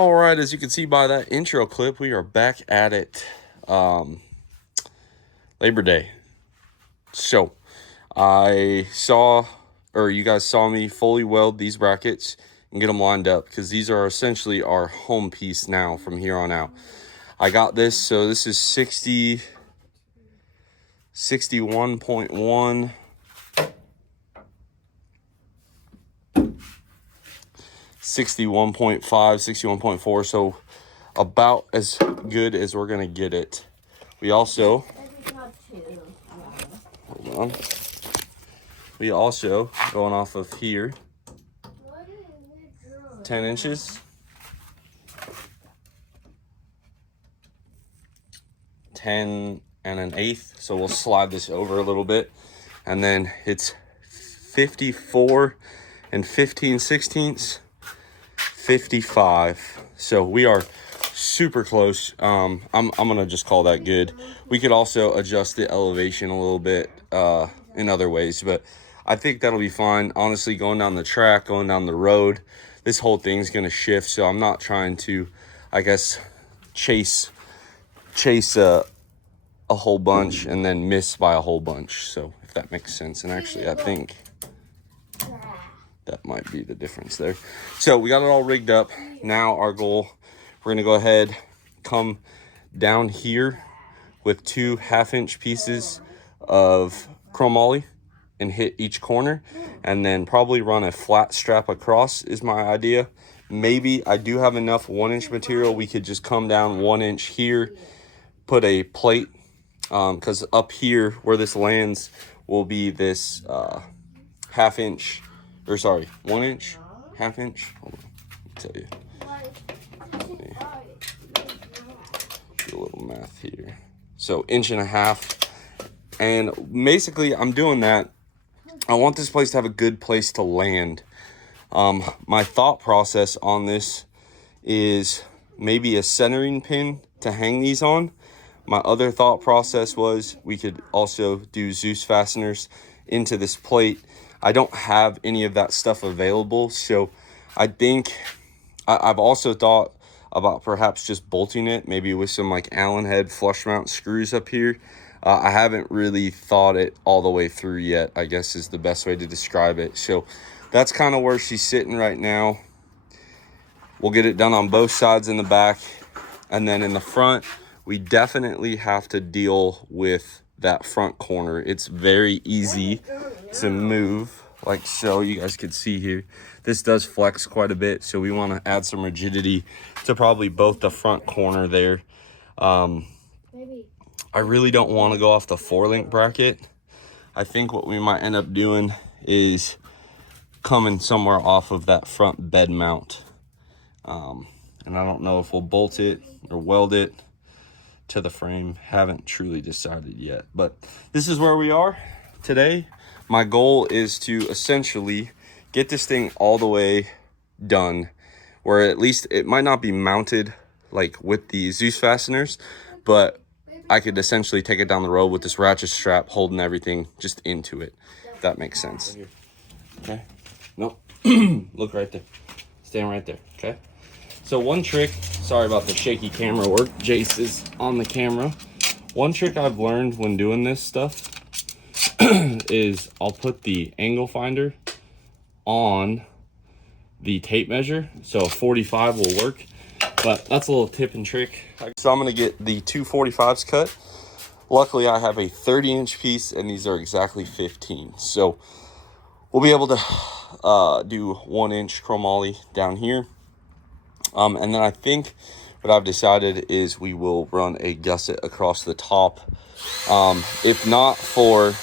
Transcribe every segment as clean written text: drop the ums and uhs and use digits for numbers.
All right, as you can see by that intro clip, we are back at it. Labor Day. So I saw, or you guys saw me fully weld these brackets and get them lined up, because these are essentially our home piece now from here on out. I got this, so this is 61.1. 61.5, 61.4, so about as good as we're gonna get it. We also, hold on, we also, going off of here, 10 inches, 10 1/8, so we'll slide this over a little bit, and then it's 54 15/16, 55. So we are super close. I'm gonna just call that good. We could also adjust the elevation a little bit in other ways, but I think that'll be fine. Honestly, going down the track, going down the road, this whole thing's gonna shift, so I'm not trying to, I guess, chase a whole bunch and then miss by a whole bunch. So if that makes sense. And actually, I think that might be the difference there. So we got it all rigged up. Now our goal, we're gonna go ahead, come down here with 2 1/2-inch pieces of chromoly and hit each corner, and then probably run a flat strap across is my idea. Maybe I do have enough 1-inch material. We could just come down 1 inch here, put a plate, because up here where this lands will be this 1/2-inch, or sorry, 1-inch, 1/2-inch. Hold on, let me tell you. Do a little math here. So 1.5 inches. And basically I'm doing that. I want this place to have a good place to land. My thought process on this is maybe a centering pin to hang these on. My other thought process was we could also do Zeus fasteners into this plate. I don't have any of that stuff available, so I think I've also thought about perhaps just bolting it, maybe with some like Allen head flush mount screws up here. I haven't really thought it all the way through yet, I guess is the best way to describe it. So that's kind of where she's sitting right now. We'll get it done on both sides in the back, and then in the front, we definitely have to deal with that front corner. It's very easy to move, like so. You guys can see here, this does flex quite a bit, so we want to add some rigidity to probably both the front corner there. I really don't want to go off the 4-link bracket. I think what we might end up doing is coming somewhere off of that front bed mount, and I don't know if we'll bolt it or weld it to the frame. Haven't truly decided yet, but this is where we are today. My goal is to essentially get this thing all the way done, where at least it might not be mounted like with the Zeus fasteners, but I could essentially take it down the road with this ratchet strap holding everything just into it, if that makes sense. Okay, no, look right there, stand right there. Okay, so one trick, sorry about the shaky camera work, Jace is on the camera. One trick I've learned when doing this stuff is I'll put the angle finder on the tape measure, so a 45 will work, but that's a little tip and trick. So I'm gonna get the 2 45s cut. Luckily I have a 30-inch piece and these are exactly 15, so we'll be able to do 1-inch chromoly down here. And then I think what I've decided is we will run a gusset across the top. If not for,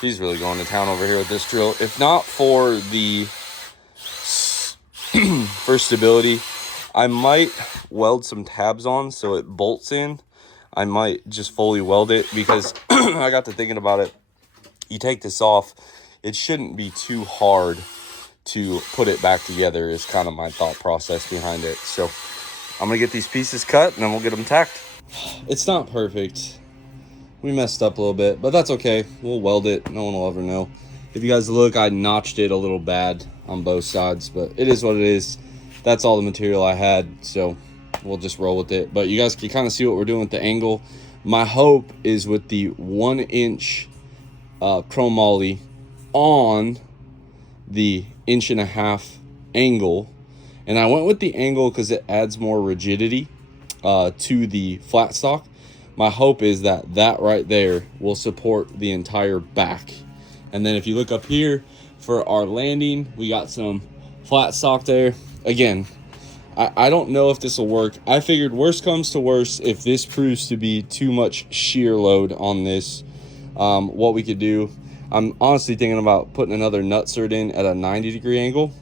he's really going to town over here with this drill. If not for the for stability, I might weld some tabs on so it bolts in. I might just fully weld it, because I got to thinking about it. You take this off, it shouldn't be too hard to put it back together is kind of my thought process behind it. So I'm gonna get these pieces cut and then we'll get them tacked. It's not perfect. We messed up a little bit, but that's okay. We'll weld it. No one will ever know. If you guys look, I notched it a little bad on both sides, but it is what it is. that's all the material I had, so we'll just roll with it. But you guys can kind of see what we're doing with the angle. My hope is with the 1-inch chromoly on the 1.5-inch angle, and I went with the angle because it adds more rigidity to the flat stock. My hope is that that right there will support the entire back. And then if you look up here for our landing, we got some flat stock there. Again, I don't know if this will work. I figured worst comes to worst, if this proves to be too much shear load on this, what we could do, I'm honestly thinking about putting another nutsert in at a 90-degree angle.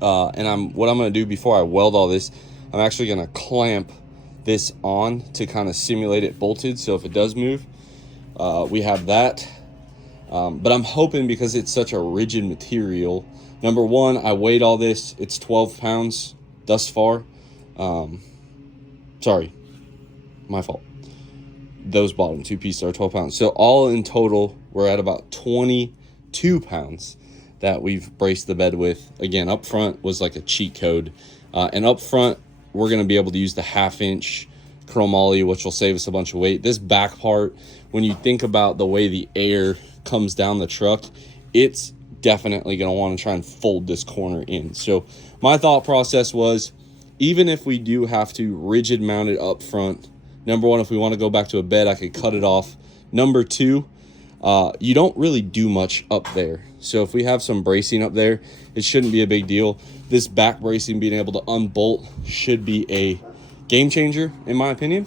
And what I'm going to do before I weld all this, I'm actually going to clamp this on to kind of simulate it bolted. So if it does move, we have that. But I'm hoping, because it's such a rigid material, number one, I weighed all this. It's 12 pounds thus far. Sorry, my fault. Those bottom two pieces are 12 pounds. So all in total, we're at about 22 pounds that we've braced the bed with. Again, up front was like a cheat code. And up front, we're going to be able to use the 1/2-inch chromoly, which will save us a bunch of weight. This back part, when you think about the way the air comes down the truck, it's definitely going to want to try and fold this corner in. So my thought process was, even if we do have to rigid mount it up front, number one, if we want to go back to a bed, I could cut it off. Number two, you don't really do much up there. So if we have some bracing up there, it shouldn't be a big deal. This back bracing, being able to unbolt, should be a game changer, in my opinion.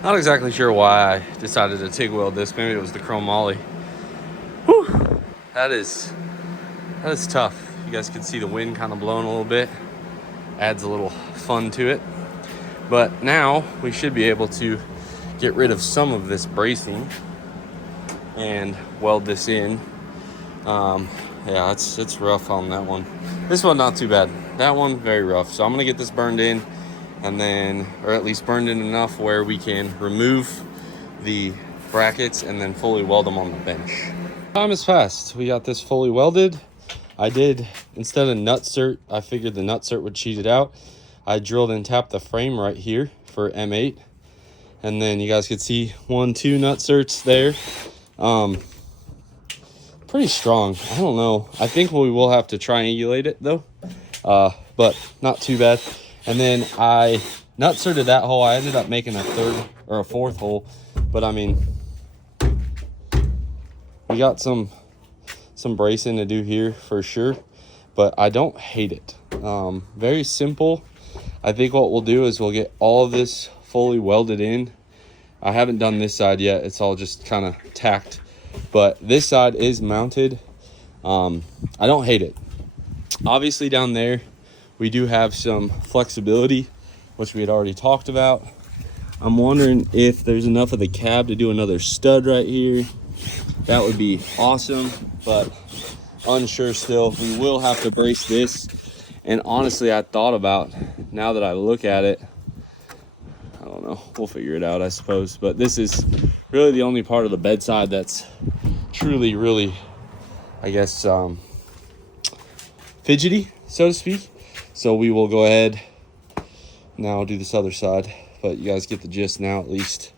Not exactly sure why I decided to TIG weld this. Maybe it was the chromoly. Whew, that is tough. You guys can see the wind kind of blowing a little bit. Adds a little fun to it. But now we should be able to get rid of some of this bracing and weld this in. Yeah, it's rough on that one. This one not too bad. That one very rough. So I'm gonna get this burned in, and then, or at least burned in enough where we can remove the brackets and then fully weld them on the bench. Time is fast. We got this fully welded. I did, instead of nutsert, I figured the nutsert would cheat it out. I drilled and tapped the frame right here for M8. And then you guys could see 1, 2 nutserts there. Pretty strong. I don't know. I think we will have to triangulate it though. But not too bad. And then I nutserted that hole. I ended up making a 3rd or a 4th hole. But I mean, we got some bracing to do here for sure. But I don't hate it. Very simple. I think what we'll do is we'll get all of this fully welded in. I haven't done this side yet. It's all just kind of tacked, but this side is mounted. I don't hate it. Obviously down there, we do have some flexibility, which we had already talked about. I'm wondering if there's enough of the cab to do another stud right here. That would be awesome, but unsure still. We will have to brace this. And honestly, I thought about, now that I look at it, I don't know, we'll figure it out, I suppose. But this is really the only part of the bedside that's truly, really, I guess, fidgety, so to speak. So we will go ahead now do this other side, but you guys get the gist now at least.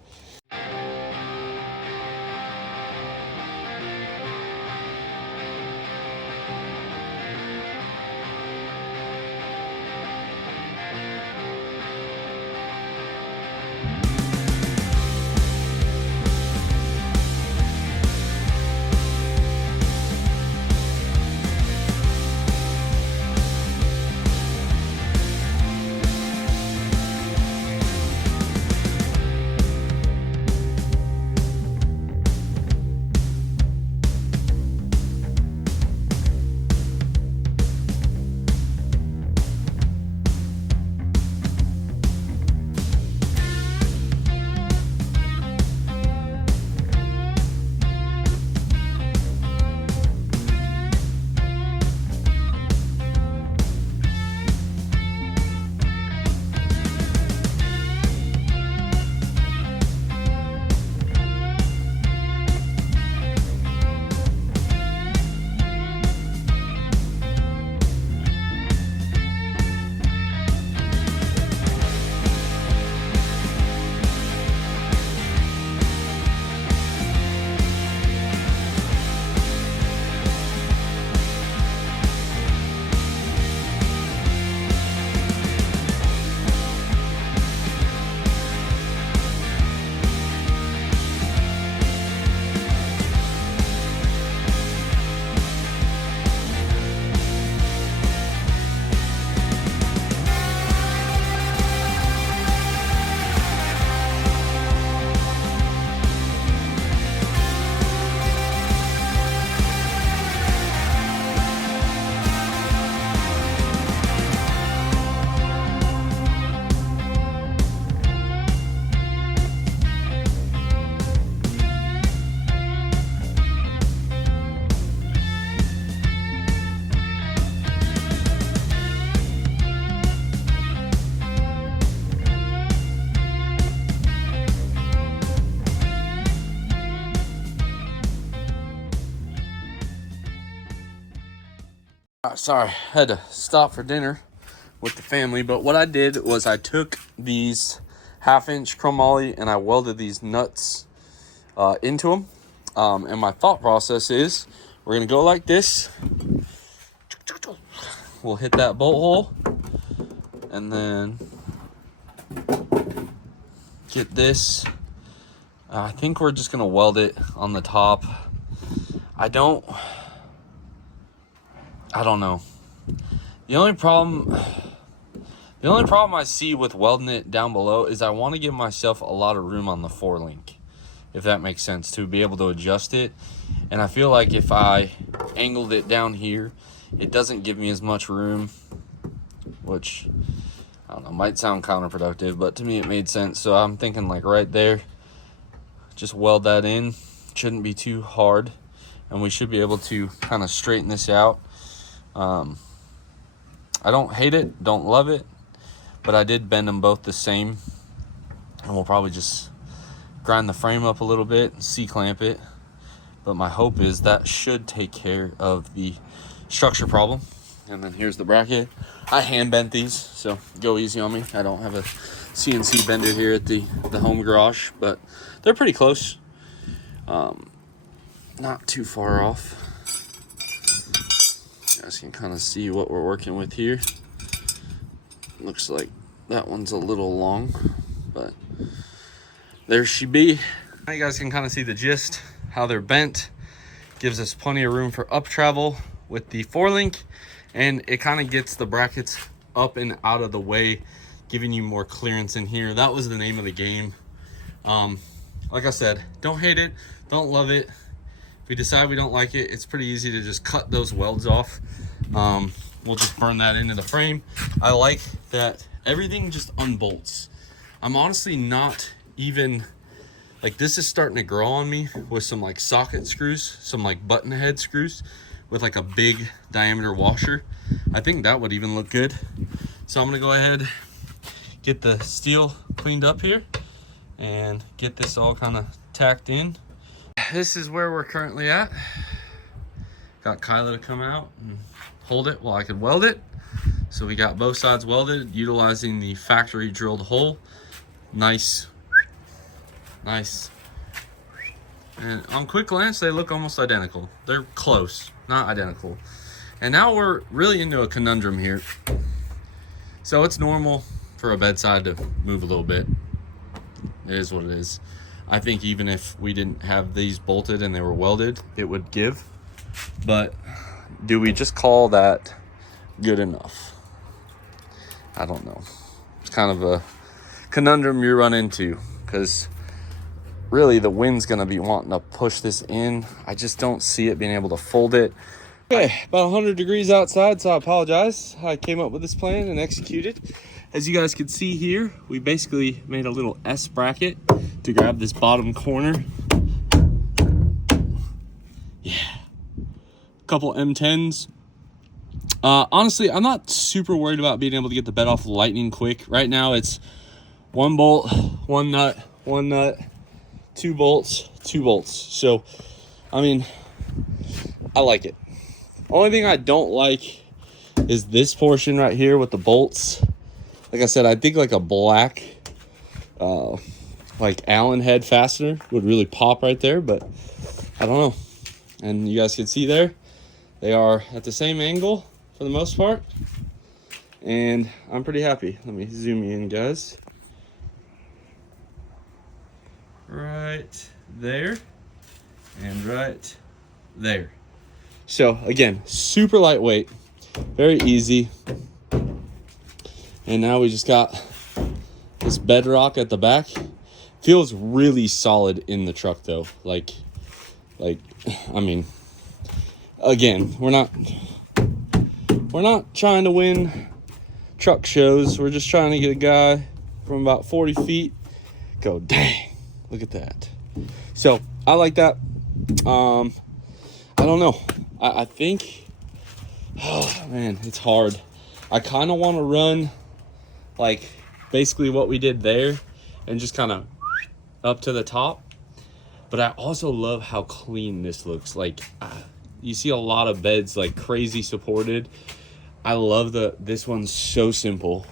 Sorry, I had to stop for dinner with the family, but what I did was I took these 1/2-inch chromoly and I welded these nuts into them. And my thought process is we're gonna go like this. We'll hit that bolt hole and then get this. I think we're just gonna weld it on the top. I don't know. The only problem I see with welding it down below is I want to give myself a lot of room on the 4-link, if that makes sense, to be able to adjust it. And I feel like if I angled it down here, it doesn't give me as much room, which, I don't know, might sound counterproductive, but to me it made sense. So I'm thinking like right there, just weld that in. Shouldn't be too hard, and we should be able to kind of straighten this out. I don't hate it, don't love it, but I did bend them both the same, and we'll probably just grind the frame up a little bit, C-clamp it. But my hope is that should take care of the structure problem. And then here's the bracket. I hand bent these, so go easy on me. I don't have a CNC bender here at the home garage, but they're pretty close. Not too far off. You guys can kind of see what we're working with here. Looks like that one's a little long, but there she be. Now you guys can kind of see the gist, how they're bent. Gives us plenty of room for up travel with the 4-link, and it kind of gets the brackets up and out of the way giving you more clearance in here. That was the name of the game. Like I said, don't hate it, don't love it. If we decide we don't like it, it's pretty easy to just cut those welds off. We'll just burn that into the frame. I like that everything just unbolts. I'm honestly not even, like, this is starting to grow on me with some like socket screws, some like button head screws with like a big diameter washer. I think that would even look good. So I'm gonna go ahead, get the steel cleaned up here and get this all kind of tacked in. This is where we're currently at. Got Kyla to come out and hold it while I could weld it. So we got both sides welded utilizing the factory drilled hole. Nice. And on quick glance, they look almost identical. They're close, not identical. And now we're really into a conundrum here. So it's normal for a bedside to move a little bit. It is what it is. I think even if we didn't have these bolted and they were welded, it would give. But do we just call that good enough? I don't know. It's kind of a conundrum you run into, because really the wind's gonna be wanting to push this in. I just don't see it being able to fold it. Okay, about 100 degrees outside, so I apologize. I came up with this plan and executed. As you guys can see here, we basically made a little S bracket to grab this bottom corner. Yeah, a couple M10s. Honestly, I'm not super worried about being able to get the bed off lightning quick. Right now it's one bolt, one nut, two bolts, two bolts. So, I mean, I like it. Only thing I don't like is this portion right here with the bolts. Like I said, I think like a black, like Allen head fastener would really pop right there, but I don't know. And you guys can see there, they are at the same angle for the most part. And I'm pretty happy. Let me zoom in, guys. Right there and right there. So again, super lightweight, very easy. And now we just got this bedrock at the back. Feels really solid in the truck though. Like, I mean, again, we're not trying to win truck shows. We're just trying to get a guy from about 40 feet go, dang, look at that. So I like that. I don't know. I think, oh man, it's hard. I kind of want to run like basically what we did there and just kind of up to the top. But I also love how clean this looks. Like you see a lot of beds like crazy supported. I love this one's so simple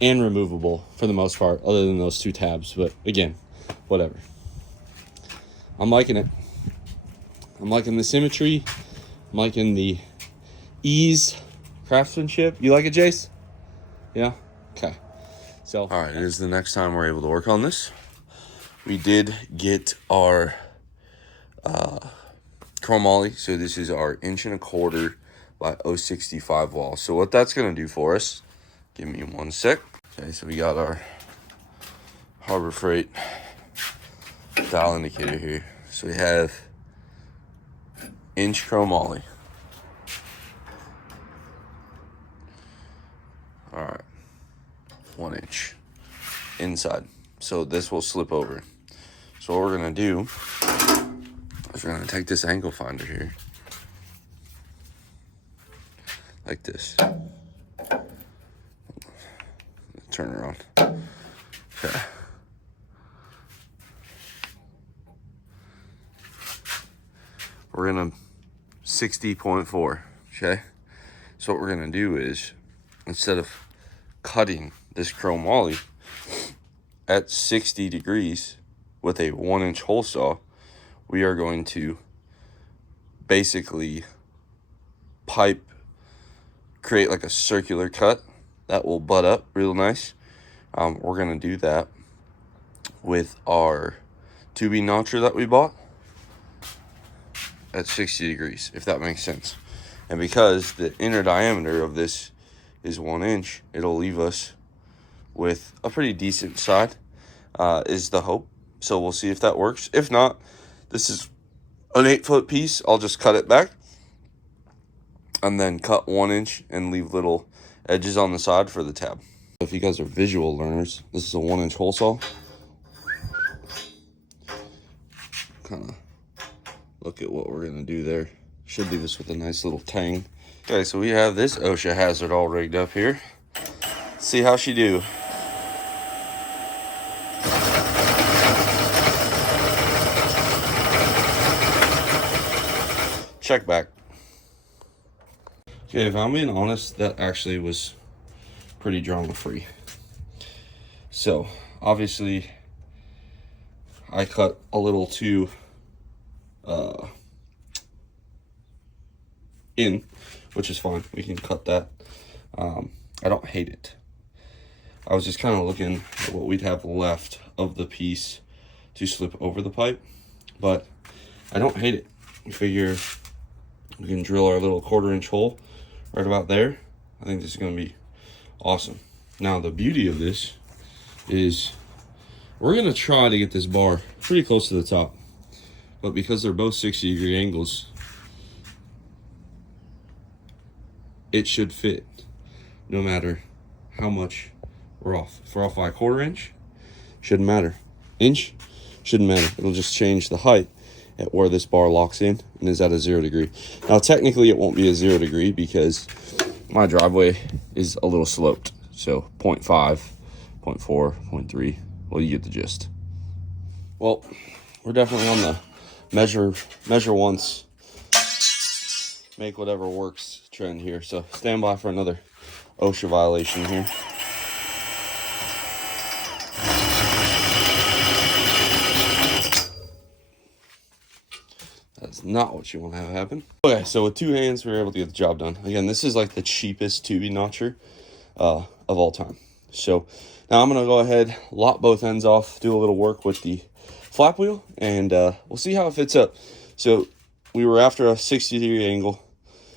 and removable for the most part, other than those two tabs. But again, whatever. I'm liking it. I'm liking the symmetry. I'm liking the ease, craftsmanship. You like it, Jace? Yeah? Okay. So, all right, it is the next time we're able to work on this. We did get our chromoly. So this is our 1.25" by 0.65 wall. So what that's going to do for us, give me one sec. Okay, so we got our Harbor Freight dial indicator here. So we have inch chromoly. All right, 1 inch inside. So this will slip over. So what we're gonna do is we're gonna take this angle finder here, like this. Turn around. Okay. We're gonna 60.4. Okay. So what we're gonna do is, instead of cutting this chromoly at 60 degrees with a 1-inch hole saw, we are going to basically create like a circular cut that will butt up real nice. We're gonna do that with our tubing notcher that we bought at 60 degrees, if that makes sense. And because the inner diameter of this is 1 inch, it'll leave us with a pretty decent side is the hope. So we'll see if that works. If not, this is an 8-foot piece. I'll just cut it back and then cut 1 inch and leave little edges on the side for the tab. If you guys are visual learners, this is a 1 inch hole saw. Kind of look at what we're gonna do there. Should leave us with a nice little tang. Okay, so we have this OSHA hazard all rigged up here. Let's see how she do. Check back. Okay, if I'm being honest, that actually was pretty drama free. So obviously I cut a little too in, which is fine. We can cut that. I don't hate it. I was just kind of looking at what we'd have left of the piece to slip over the pipe, but I don't hate it. We figure we can drill our little 1/4 inch hole right about there. I think this is going to be awesome. Now the beauty of this is we're going to try to get this bar pretty close to the top, but because they're both 60-degree angles, it should fit no matter how much we're off. If we're off by a 1/4 inch, shouldn't matter. Inch, shouldn't matter. It'll just change the height at where this bar locks in and is at a 0 degree. Now technically it won't be a 0 degree because my driveway is a little sloped. So 0.5, 0.4, 0.3, well, you get the gist. Well, we're definitely on the measure once, make whatever works trend here. So stand by for another OSHA violation here. That's not what you want to have happen. Okay, so with 2 hands, we were able to get the job done. Again, this is like the cheapest tubing notcher of all time. So now I'm going to go ahead, lock both ends off, do a little work with the flap wheel, and we'll see how it fits up. So we were after a 60-degree angle,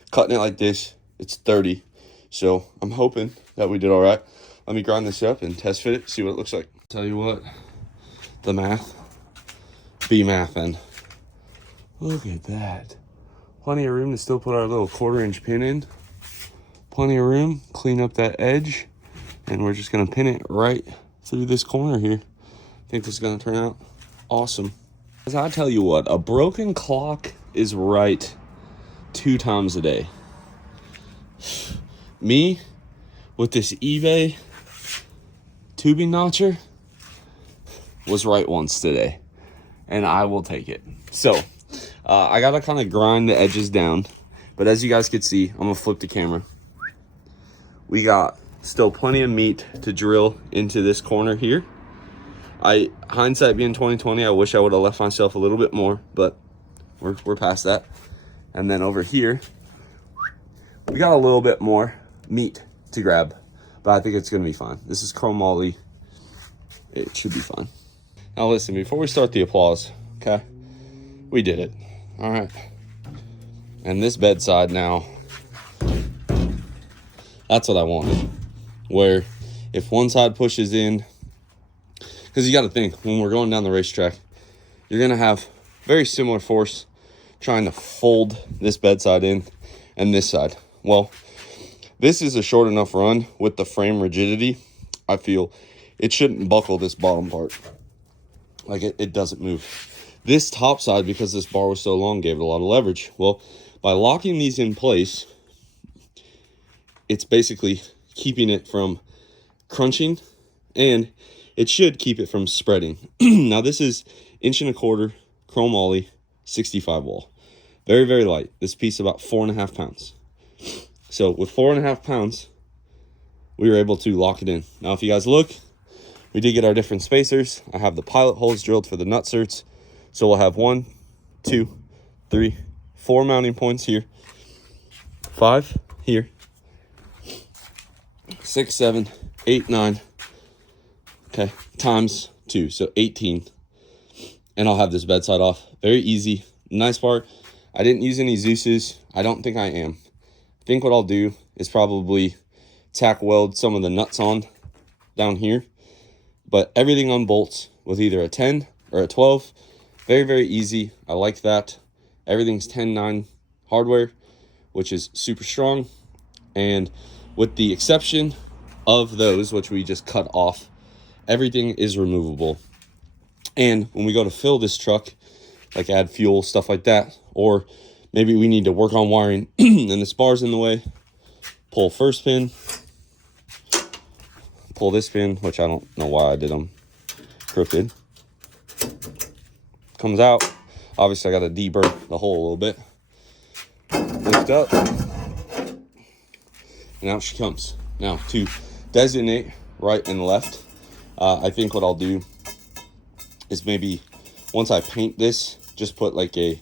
cutting it like this. It's 30. So I'm hoping that we did all right. Let me grind this up and test fit it, see what it looks like. Tell you what, the math, be mathin'. Look at that. Plenty of room to still put our little 1/4 inch pin in. Plenty of room, clean up that edge, and we're just gonna pin it right through this corner here. I think this is gonna turn out awesome. As I tell you what, a broken clock is right 2 times a day. Me, with this eBay tubing notcher, was right once today, and I will take it. So I gotta kind of grind the edges down, but as you guys can see, I'm gonna flip the camera. We got still plenty of meat to drill into this corner here. Hindsight being 2020, I wish I would have left myself a little bit more, but we're past that. And then over here, we got a little bit more meat to grab, but I think it's gonna be fine. This is chromoly. It should be fine. Now listen, before we start the applause, okay? We did it. All right. And this bedside now, that's what I wanted. Where if one side pushes in, because you got to think, when we're going down the racetrack, you're going to have very similar force trying to fold this bedside in and this side. Well, this is a short enough run with the frame rigidity. I feel it shouldn't buckle this bottom part. Like it doesn't move. This top side, because this bar was so long, gave it a lot of leverage. Well, by locking these in place, it's basically keeping it from crunching, and it should keep it from spreading. Now, this is 1.25 inch chromoly 65 wall. Very, very light. This piece about 4.5 pounds. So with 4.5 pounds, we were able to lock it in. Now, if you guys look, we did get our different spacers. I have the pilot holes drilled for the nut certs. So we'll have 1, 2, 3, 4 mounting points here, 5 here, 6, 7, 8, 9, okay, times 2, so 18. And I'll have this bedside off. Very easy. Nice part, I didn't use any Zeus's. I don't think I am. I think what I'll do is probably tack weld some of the nuts on down here, but everything unbolts with either a 10 or a 12. Very, very easy. I like that. Everything's 10-9 hardware, which is super strong. And with the exception of those, which we just cut off, everything is removable. And when we go to fill this truck, like add fuel, stuff like that, or maybe we need to work on wiring and this bar's in the way, pull first pin, pull this pin, which I don't know why I did them crooked. Comes out. Obviously, I got to deburr the hole a little bit. Lift up. And out she comes. Now, to designate right and left, I think what I'll do is maybe once I paint this, just put like a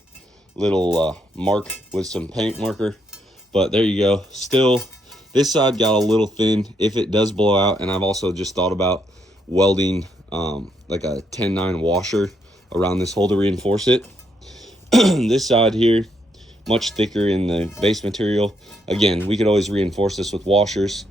little mark with some paint marker. But there you go. Still, this side got a little thin if it does blow out. And I've also just thought about welding like a 10-9 washer around this hole to reinforce it. This side here, much thicker in the base material. Again, we could always reinforce this with washers.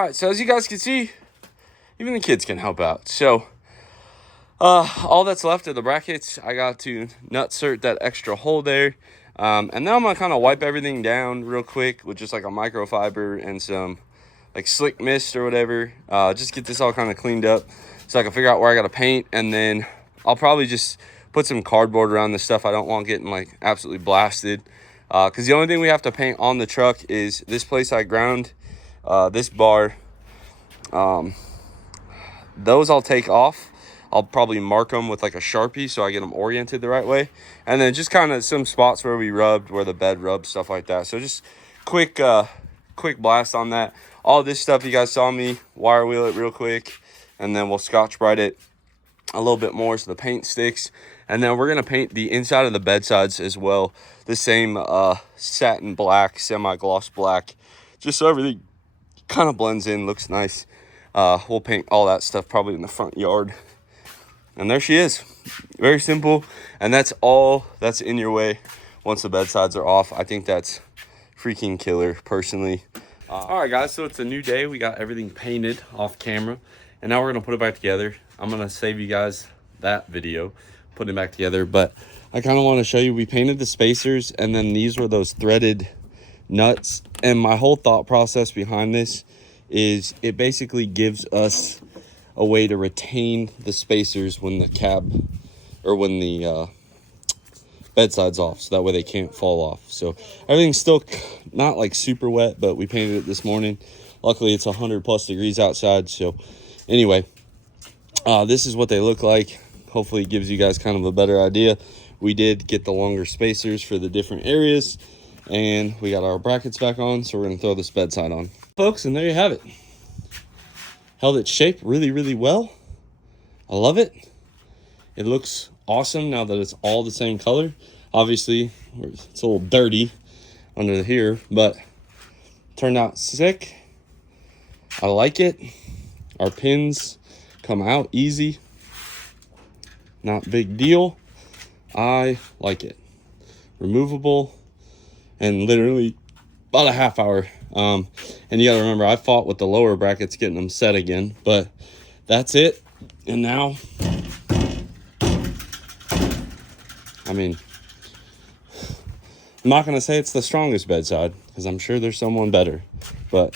All right, so as you guys can see, even the kids can help out. So all that's left are the brackets. I got to nut cert that extra hole there. And now I'm gonna kind of wipe everything down real quick with just like a microfiber and some like slick mist or whatever. Just get this all kind of cleaned up so I can figure out where I gotta paint. And then I'll probably just put some cardboard around this stuff. I don't want getting like absolutely blasted. Because the only thing we have to paint on the truck is this place I ground. This bar, those I'll take off. I'll probably mark them with like a Sharpie so I get them oriented the right way. And then just kind of some spots where we rubbed, where the bed rubbed, stuff like that. So just quick blast on that. All this stuff you guys saw me wire wheel it real quick, and then we'll Scotch-Brite it a little bit more so the paint sticks. And then we're gonna paint the inside of the bedsides as well, the same satin black, semi-gloss black, just so everything kind of blends in, looks nice. We'll paint all that stuff probably in the front yard. And there she is. Very simple. And that's all that's in your way once the bedsides are off. I think that's freaking killer, personally. All right, guys, so it's a new day. We got everything painted off camera, and now we're gonna put it back together. I'm gonna save you guys that video, putting it back together. But I kind of want to show you, we painted the spacers, and then these were those threaded nuts. And my whole thought process behind this is it basically gives us a way to retain the spacers when the cab or when the bedside's off, so that way they can't fall off. So everything's still not like super wet, but we painted it this morning. Luckily it's 100+ degrees outside. So anyway, this is what they look like. Hopefully it gives you guys kind of a better idea. We did get the longer spacers for the different areas, and we got our brackets back on, so we're gonna throw this bedside on, folks. And there you have it. Held its shape really, really well. I love it. It looks awesome now that it's all the same color. Obviously it's a little dirty under here, but turned out sick. I like it. Our pins come out easy. Not big deal. I like it. Removable and literally about a half hour. And you gotta remember, I fought with the lower brackets getting them set again, but that's it. And now, I mean, I'm not gonna say it's the strongest bedside because I'm sure there's someone better, but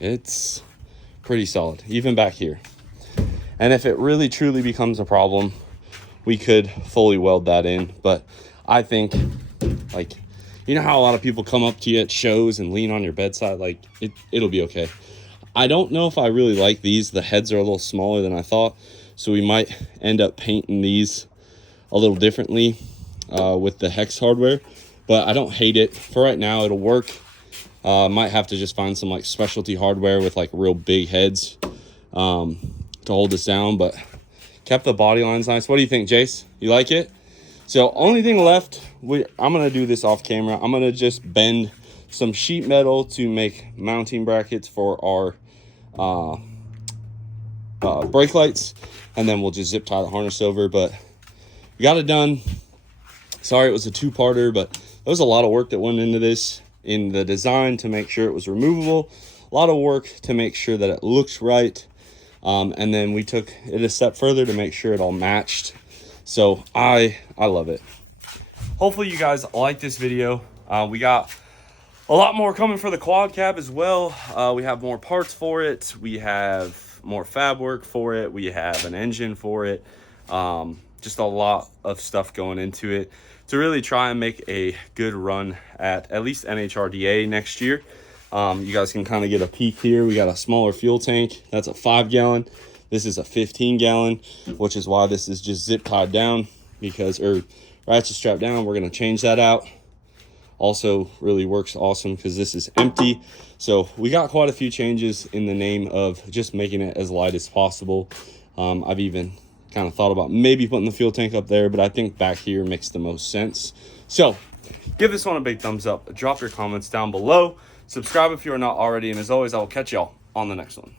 it's pretty solid, even back here. And if it really truly becomes a problem, we could fully weld that in. But I think, like, you know how a lot of people come up to you at shows and lean on your bedside? Like, it'll be okay. I don't know if I really like these. The heads are a little smaller than I thought, so we might end up painting these a little differently with the hex hardware, but I don't hate it. For right now, it'll work. Might have to just find some like specialty hardware with like real big heads to hold this down, but kept the body lines nice. What do you think, Jace? You like it? So only thing left, I'm gonna do this off camera. I'm gonna just bend some sheet metal to make mounting brackets for our brake lights, and then we'll just zip tie the harness over. But we got it done. Sorry it was a two-parter, but there was a lot of work that went into this, in the design to make sure it was removable, a lot of work to make sure that it looks right, and then we took it a step further to make sure it all matched. So I love it. Hopefully you guys like this video. We got a lot more coming for the quad cab as well. We have more parts for it. We have more fab work for it. We have an engine for it. Just a lot of stuff going into it to really try and make a good run at least NHRDA next year. You guys can kind of get a peek here. We got a smaller fuel tank. That's a 5-gallon. This is a 15-gallon, which is why this is just zip tied down, because, or ratchet strapped down. We're going to change that out. Also really works awesome because this is empty. So we got quite a few changes in the name of just making it as light as possible. I've even kind of thought about maybe putting the fuel tank up there, but I think back here makes the most sense. So give this one a big thumbs up. Drop your comments down below. Subscribe if you are not already. And as always, I will catch y'all on the next one.